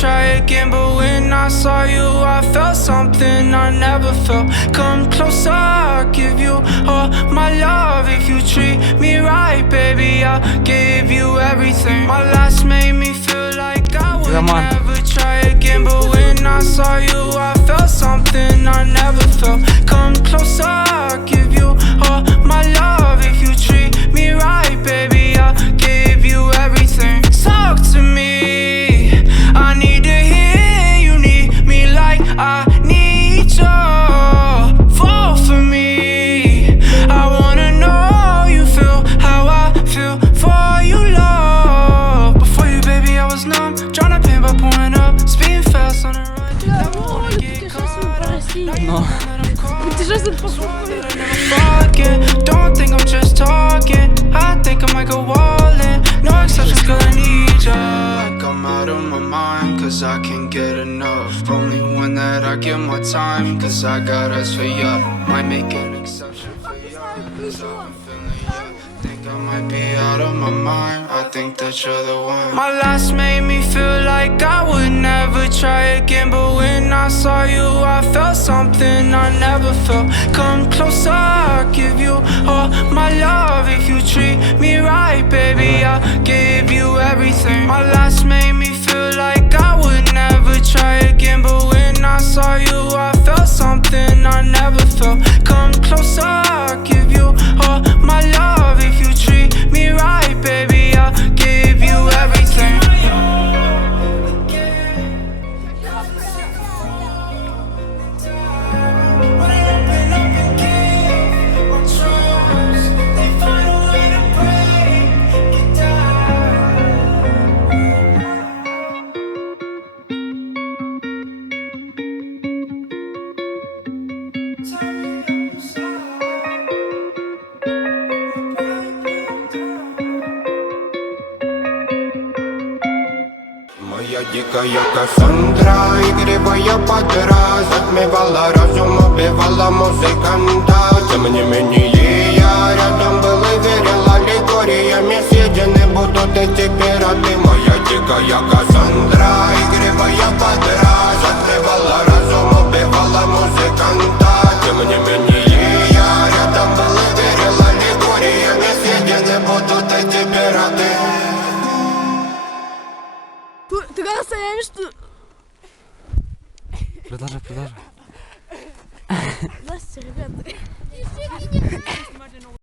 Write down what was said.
try again, but when I saw you, I felt something I never felt. Come closer, I'll give you all my love. If you treat me right, baby, I'll give you everything. My last made me feel like I would never try again, but when I saw you, I felt something I never felt. Come closer, I'll give you all my love. If you treat me right, baby, I'll give you everything. Talk to me, I need to hear you need me like I need you. Fall for me, I wanna know you feel how I feel for you, love. Before you, baby, I was numb, tryna pain by pouring up, speeding fast on the run. Never wanna get caught up. No. Don't think I'm just talking, I think I might go all in. No exceptions, girl, I need ya. Like I'm out of my mind, cause I can't get enough. Only one that I give my time, cause I got eyes for ya. Might make an exception for ya, cause I've been feeling ya. Think I might be out of my mind, I think that you're the one. My last made me feel like I would never try again, but when I saw you, I felt something I never felt. Come closer, I'll give you all my love. If you treat me right, baby, I'll give you everything. My last made me feel like I would never try again, but when I saw you, I felt something I never felt. Come closer, I'll give you all my love. If you treat me right, baby, I'll give you everything. Моя дикая Кассандра, игривая подра, затмевала разум, убивала музыканта. Тем не менее я рядом был и верил аллегориями, съедены будут эти пираты. Моя дикая Кассандра, игривая подра, затмевала разум, убивала музыканта. Тем не менее я рядом был и верил аллегориями, съедены будут эти пираты. Такое состояние, что... Продолжай. Здравствуйте, ребята.